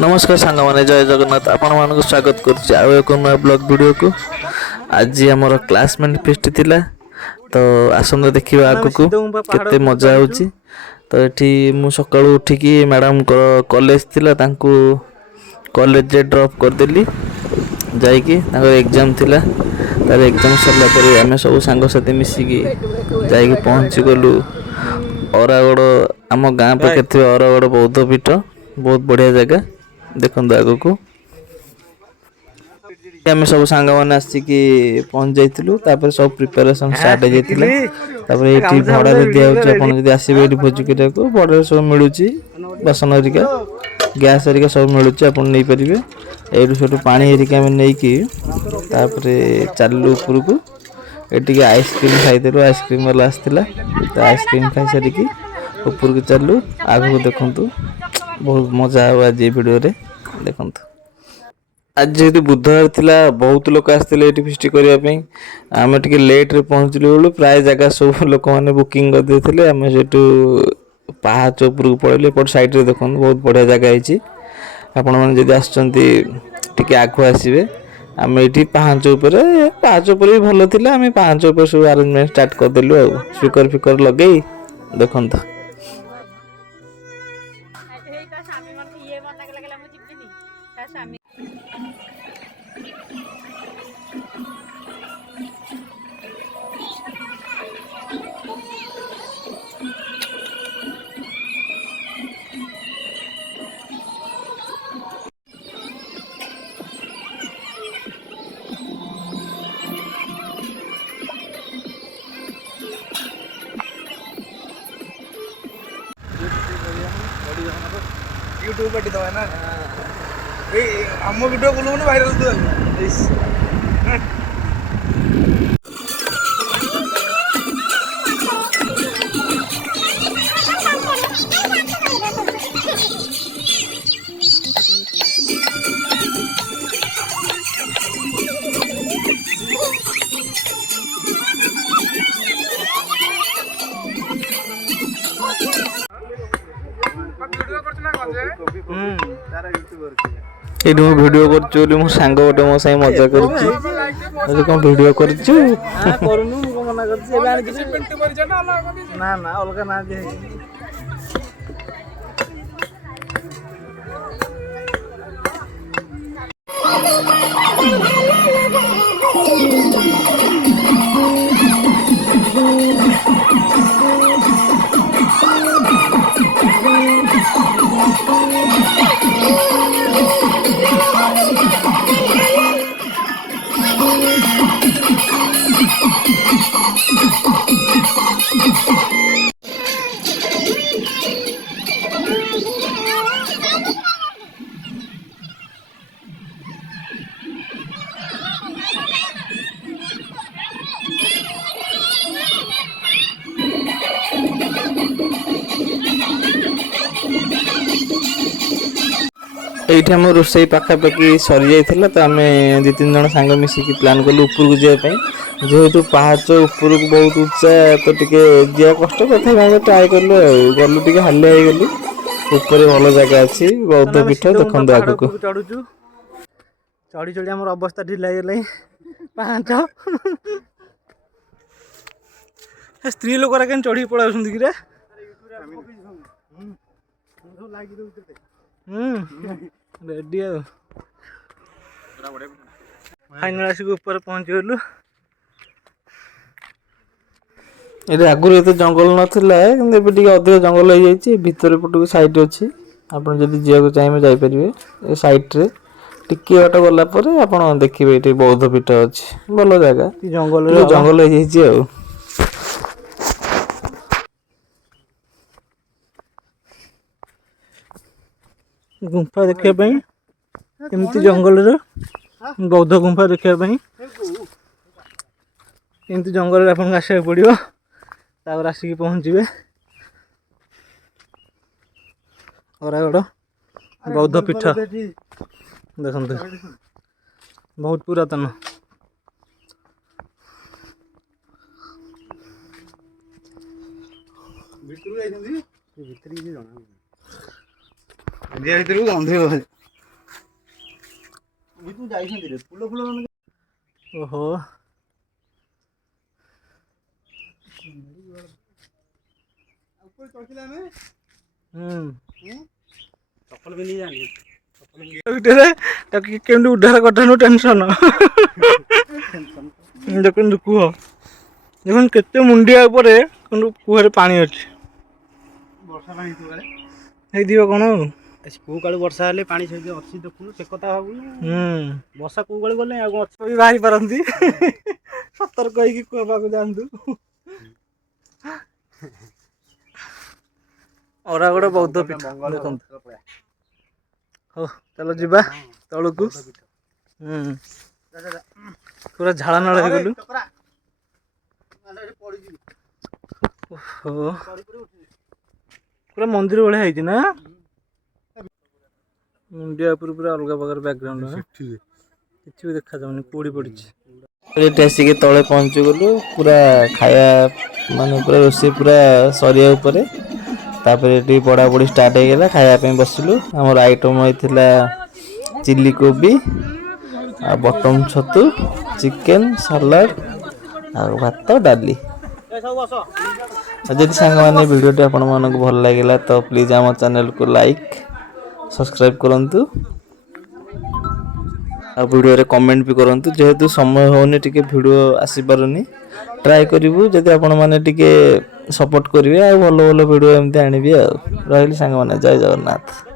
नमस्कार सांग मैंने जय जगन्नाथ आपण मानक स्वागत करुच्ची आउ एक नया ब्लॉग वीडियो को। आज आमर क्लासमेट फेस्ट थिला तो आसंत देखिए आग को केते मजा होची। तो ये मु सका उठिकी मैडम कॉलेज थिला तांको कॉलेज ड्रॉप करदेली जाइकी एग्जाम थिला तार एग्जाम सरला पर आम सब सांगसाथी मिसिकी जाइकी पहुँची गलु अरागड़ आम गाँ पाखे थे अरागड़ बौद्ध पीठ बहुत बढ़िया जगह देखो आग को आम सब सांग मैंने आसिकी पहुँच जाइलु सब प्रिपेरेसन स्टार्ट हो ये भड़ा भी दिखाई आसबे ये भोजी को बड़े सब मिलूँ बासन हरिका गैस हरिका सब मिलूँ आप नहीं पारे ये सब पानी हरिका नहीं कि चलू ऊपर को ये आइसक्रीम खाईदेलु आइसक्रीम वाला आसला तो आइसक्रीम खाई सारिकी ऊपर को चलू आग को देखु बहुत मजा आ आज वीडियो रे देखु। आज जेहेतु बुधवार थिला बहुत लोग आसते ये फिस्ट करने आम टे लेट रे पहुँचलु बेलू प्राय जगह सब लोक मैंने बुकिंग करदे आम से पहाच उपर को पड़े एपट साइड रे देखो बहुत बढ़िया जगह आपण मैंने आसटे आगु आसबे आम ये पाहाच भी भल था आम पाहाच सब आरेंजमेंट स्टार्ट करदेलु आ स्पीकर फिकर लगे देखु। यूट्यूब पे दवा ना ए हम वीडियो बोलू ना वायरल तो ये वीडियो कर मो सांग गोटे मो साई मजा कर वीडियो कर ना ना अलग ना ये आम रोसई पाखापाखि सरी जाइए तो आम दु तीन जन सांग मिसिकी प्लान कलु ऊपर को जावाई जेहेतु पहाच ऊपर को बहुत उच्चा तो टे जा कष्ट तथा ट्राए कलु गलु टे हालिया हो गलु ऊपर भल जगह अच्छी बौद्ध पीठ देखो आग को चढ़ु चढ़ी चढ़ी आम अवस्था ढिला पांच स्त्री लोक चढ़ी पड़ा कि रेडी फाइनल आसिक ऊपर पहुंची गलु ये आगुरी एत जंगल नाला कि अधिक जंगल हो जाए भितर पटक साइड अच्छी आप जावाक चाहिए जापर साइड रे टिके बाट गलापर आप देखिए ये बौद्ध पीठ अच्छी भल जगह जंगल जंगल हो जाए गुंफा देखा एमती जंगल बौद्ध गुंफा देखा एमती जंगल आप आसवाक पड़ो तापर आसिक पहुँचे अरागड़ बौद्ध पीठ देखते बहुत पुरातन भितर भितर गंधे ଓହୋ କେମିତି ଉଦ୍ଧାର କରିଥାନ୍ତୁ ଟେନସନ ଦେଖନ୍ତୁ କୁହ ଦେଖନ୍ତୁ କେତେ ମୁଣ୍ଡିଆ ଉପରେ କିନ୍ତୁ କୁହରେ ପାଣି ଅଛି ହେଇଥିବ କଣ ଆଉ କୋଉ କାଳୁ ବର୍ଷା ହେଲେ ପାଣି ସେଇଠି ଅଛି ଦେଖୁନୁ ସେ କଥା ଭାବୁନୁ ବର୍ଷା କୋଉ କାଳୁ ଗଲେ ଆଉ କଣ ଅଛି ବି ବାହାରି ପାରନ୍ତି ସତର୍କ ହେଇକି କୁହ ପାଖକୁ ଯାଆନ୍ତୁ ଅରା ଗୋଟେ ବୌଦ୍ଧ ପୀଠ ଦେଖନ୍ତୁ ହଉ ଚାଲ ଯିବା ତଳକୁ ପୁରା ଝାଳ ନାଳ ହେଇଗଲୁ ପୁରା ମନ୍ଦିର ଭଳିଆ ହେଇଛି ନା ମୁଣ୍ଡିଆ ଉପରେ ପୁରା ଅଲଗା ପ୍ରକାର ବ୍ୟାକଗ୍ରାଉଣ୍ଡ କିଛି ବି ଦେଖାଯାଉନି ପୋଡ଼ି ପଡ଼ିଛି ଏଠି ଆସିକି ତଳେ ପହଞ୍ଚିଗଲୁ ପୁରା ଖାଇବା ମାନେ ପୁରା ରୋଷେଇ ପୁରା ସରିବା ଉପରେ ତାପରେ ଏଠି ପଢ଼ାପଢ଼ି ଷ୍ଟାର୍ଟ ହେଇଗଲା ଖାଇବା ପାଇଁ ବସିଲୁ ଆମର ଆଇଟମ୍ ହେଇଥିଲା ଚିଲି କୋବି ଆଉ ବଟମ ଛତୁ ଚିକେନ ସାଲାଡ଼ ଆଉ ଭାତ ଡାଲି ଯଦି ସାଙ୍ଗମାନେ ଭିଡ଼ିଓଟି ଆପଣମାନଙ୍କୁ ଭଲ ଲାଗିଲା ତ ପ୍ଲିଜ୍ ଆମ ଚ୍ୟାନେଲକୁ ଲାଇକ୍ ସବସ୍କ୍ରାଇବ୍ କରନ୍ତୁ ଆଉ ଭିଡ଼ିଓରେ କମେଣ୍ଟ ବି କରନ୍ତୁ ଯେହେତୁ ସମୟ ହେଉନି ଟିକେ ଭିଡ଼ିଓ ଆସିପାରୁନି ଟ୍ରାଏ କରିବୁ ଯଦି ଆପଣମାନେ ଟିକେ ସପୋର୍ଟ କରିବେ ଆଉ ଭଲ ଭଲ ଭିଡ଼ିଓ ଏମିତି ଆଣିବି ଆଉ ରହିଲି ସାଙ୍ଗମାନେ ଜୟ ଜଗନ୍ନାଥ।